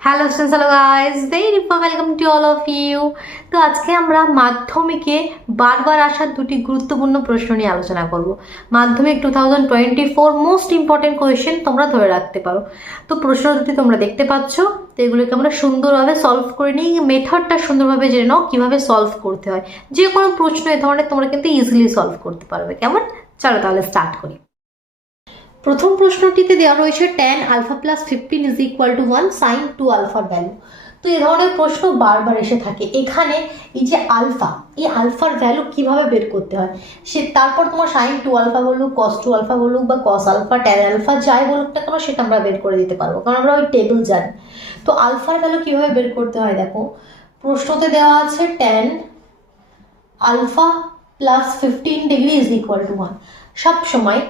Hello students hello guys very welcome to all of you তো আজকে আমরা মাধ্যমিকে বারবার আসার দুটি গুরুত্বপূর্ণ প্রশ্ন নিয়ে আলোচনা করব। Madhyamik two thousand twenty four most important question তোমরা ধরে রাখতে পারো। তো প্রশ্ন দুটি তোমরা দেখতে পাচ্ছ। তো এগুলোকে আমরা সুন্দরভাবে সলভ করে নিই। মেথডটা সুন্দরভাবে জেনে নাও, কীভাবে সলভ করতে হয়। যে কোনো প্রশ্ন এ ধরনের তোমরা কিন্তু ইজিলি সলভ করতে পারবে। কেমন? চলো তাহলে স্টার্ট করি। প্রথম প্রশ্নটিতে দেওয়া রয়েছে tan alpha plus fifteen is equal to one sine two আলফার ভ্যালু তো এই ধরনের প্রশ্ন বারবার এসে থাকে। এখানে এই যে আলফা এই আলফার ভ্যালু কীভাবে বের করতে হয়? সে তারপর তোমার সাইন টু আলফা বলুক কস টু আলফা বলুক বা কস আলফা ট্যান আলফা যাই বলুক না কেন সেটা আমরা বের করে দিতে পারব। কারণ আমরা ওই টেবিল জানি। তো আলফার ভ্যালু কীভাবে বের করতে হয় দেখো, প্রশ্নতে দেওয়া আছে tan alpha plus fifteen degree is equal to one সব সময়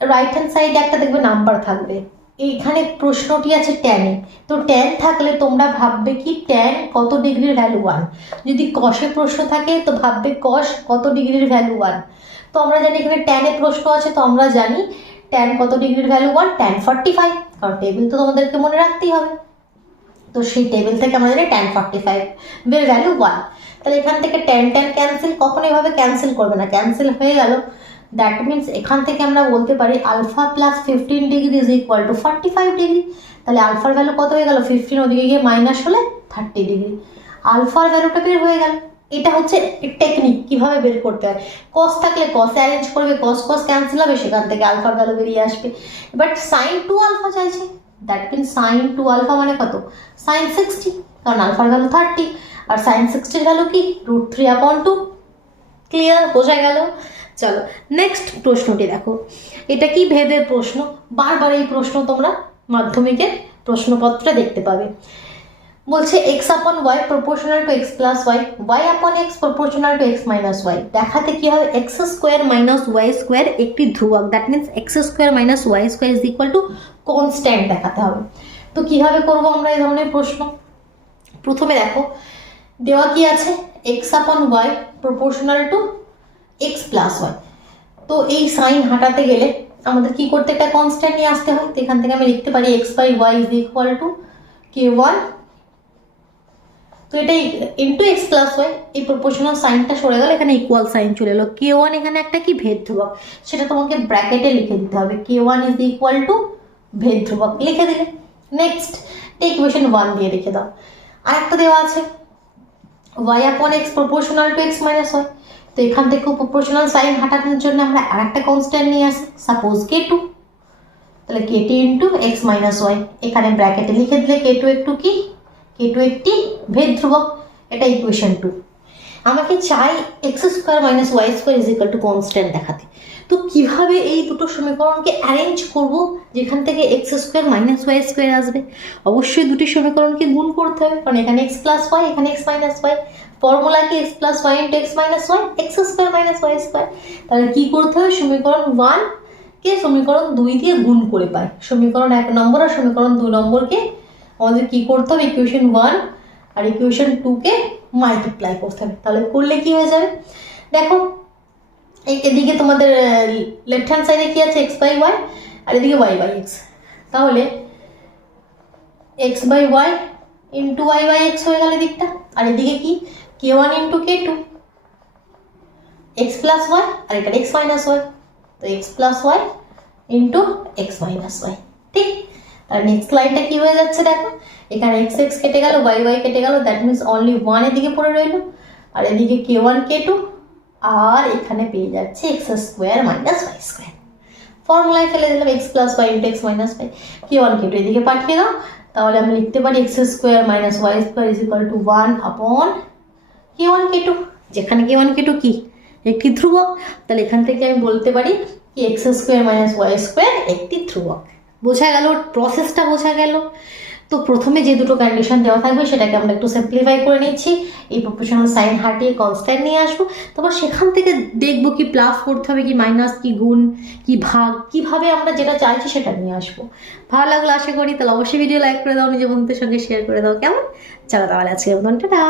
রাইট হ্যান্ড সাইডে একটা দেখবে নাম্বার থাকবে। এইখানে প্রশ্নটি আছে ট্যানে তো ট্যান থাকলে তোমরা ভাববে কি ট্যান কত ডিগ্রির ভ্যালু ওয়ান যদি কষে প্রশ্ন থাকে, তো ভাববে কষ কত ডিগ্রির ভ্যালু ওয়ান তো আমরা জানি এখানে ট্যানে প্রশ্ন আছে, তো আমরা জানি ট্যান কত ডিগ্রির value one tan forty five কারণ টেবিল তো তোমাদেরকে মনে রাখতেই হবে। তো সেই টেবিল থেকে আমরা জানি tan forty five value one তাহলে এখান থেকে ট্যান ট্যান ক্যান্সেল কখনো এভাবে ক্যান্সেল করবে না। ক্যান্সেল হয়ে গেল। দ্যাট মিনস এখান থেকে আমরা বলতে পারি alpha plus fifteen degree is equal to forty five degree তাহলে আলফার ভ্যালু কত হয়ে গেল? ফিফটিন ওদিকে গিয়ে মাইনাস হলে থার্টি ডিগ্রি আলফার ভ্যালুটা বের হয়ে গেল। এটা হচ্ছে টেকনিক কীভাবে বের করতে হয়? কস থাকলে কস অ্যারেঞ্জ করবে কস কস ক্যান্সেল হবে, সেখান থেকে আলফার ভ্যালু বেরিয়ে আসবে। বাট সাইন টু আলফা চাইছে। That means sine two alpha মানে কত? সাইন সিক্সটি কারণ আলফার ভ্যালু থার্টি আর সাইন সিক্সটির ভ্যালু কি? Root three upon two clear বোঝা গেল? চলো নেক্সট প্রশ্নটি দেখো। এটা কি ভেদের প্রশ্ন? বারবার এই প্রশ্ন তোমরা মাধ্যমিকের প্রশ্নপত্রে দেখতে পাবে। বলছে x upon y proportional to x plus y y upon x proportional to x minus y দেখাতে কি হবে? X square minus y square একটি ধ্রুবক। That means x square minus y square is equal to constant দেখাতে হবে। তো কীভাবে করব আমরা এই ধরনের প্রশ্ন? প্রথমে দেখো, দেওয়া কি আছে? X upon y proportional to x plus y তো এই সাইন হাঁটাতে গেলে আমাদের কি করতে একটা কনস্ট্যান্ট নিয়ে আসতে হয়? তো এখান থেকে আমি লিখতে পারি x by y is equal to k one তো এটা ইন্টু এক্স প্লাস ওয়াই এই প্রপোর্শনাল সাইনটা সরে গেল এখানে ইকুয়াল সাইন চলে এলো। কে ওয়ান এখানে একটা কি ভেদ ধ্রুবক সেটা তোমাকে ব্র্যাকেটে লিখে দিতে হবে। K one is equal to ভেদ ধ্রুবক লিখে দিলে। নেক্সট ইকুয়েশন ওয়ান দিয়ে রেখে দাও। আর একটা দেওয়া আছে। Y upon x proportional to x minus y তো এখান থেকে প্রপোর্শনাল সাইন হাঁটানোর জন্য আমরা আর একটা কনস্ট্যান্ট নিয়ে আসি। সাপোজ কে টু তাহলে k two into x minus y এখানে ব্র্যাকেটে লিখে দিলে কে টু একটু কি? কে টু একটি ভেদ ধ্রুবক। এটা ইকুয়েশন টু আমাকে চাই x square minus y square is equal to constant দেখাতে। তো কীভাবে এই দুটো সমীকরণকে অ্যারেঞ্জ করব? যেখান থেকে x square minus y square আসবে? অবশ্যই দুটি সমীকরণকে গুণ করতে হবে, কারণ এখানে এক্স প্লাস ওয়াই এখানে এক্স মাইনাস ওয়াই ফর্মুলা কি x plus y into x minus y x square minus y square তাহলে কী করতে হবে সমীকরণ ওয়ান কে সমীকরণ দুই দিয়ে গুণ করে পাই সমীকরণ এক নম্বর আর সমীকরণ দুই নম্বরকে আমাদের কী করতে হবে? ইকুয়েশন ওয়ান আর ইকুয়েশন টুকে মাল্টিপ্লাই করতে হবে। তাহলে করলে কি হয়ে যাবে? দেখো এদিকে তোমাদের লেফট হ্যান্ড সাইডে কি আছে? এক্স বাই ওয়াই আর এদিকে ওয়াই বাই এক্স তাহলে x by y into y by x হয়ে গেল দিকটা আর এদিকে কি? K one into k two x plus y আর এটা এক্স মাইনাস ওয়াই তো x plus y into x minus y ঠিক? আর নেক্সট লাইনটা কি হয়ে যাচ্ছে দেখো? এখানে এক্স এক্স কেটে গেল ওয়াই ওয়াই কেটে গেল দ্যাট মিনস অনলি ওয়ান এদিকে পড়ে রইল। আর এদিকে কে ওয়ান কে টু আর এখানে পেয়ে যাচ্ছে x square minus y square ফর্মুলায় ফেলে দিলাম x plus y into x minus y k one k two এদিকে পাঠিয়ে দাও। তাহলে আমি লিখতে পারি x square minus y square is equal to one upon k one K two যেখানে কে ওয়ান কে টু কি? একটি ধ্রুবক। তাহলে এখান থেকে আমি বলতে পারি কি x square minus y square একটি ধ্রুবক। বোঝা গেল প্রসেসটা বোঝা গেল। তো প্রথমে যে দুটো কন্ডিশন দেওয়া থাকবে সেটাকে আমরা একটু সিম্পলিফাই করে নিচ্ছি। এই প্রফেশনাল সাইন হাটিয়ে কনস্ট্যান্ট নিয়ে আসব। তারপর সেখান থেকে দেখব কি প্লাস করতে হবে, কি মাইনাস কি গুণ, কি ভাগ, কীভাবে আমরা যেটা চাইছি সেটা নিয়ে আসব। ভালো লাগল আশা করি, তাহলে অবশ্যই ভিডিও লাইক করে দাও, নিজের বন্ধুদের সঙ্গে শেয়ার করে দাও, কেমন? চলো তাহলে আজকে টাটা!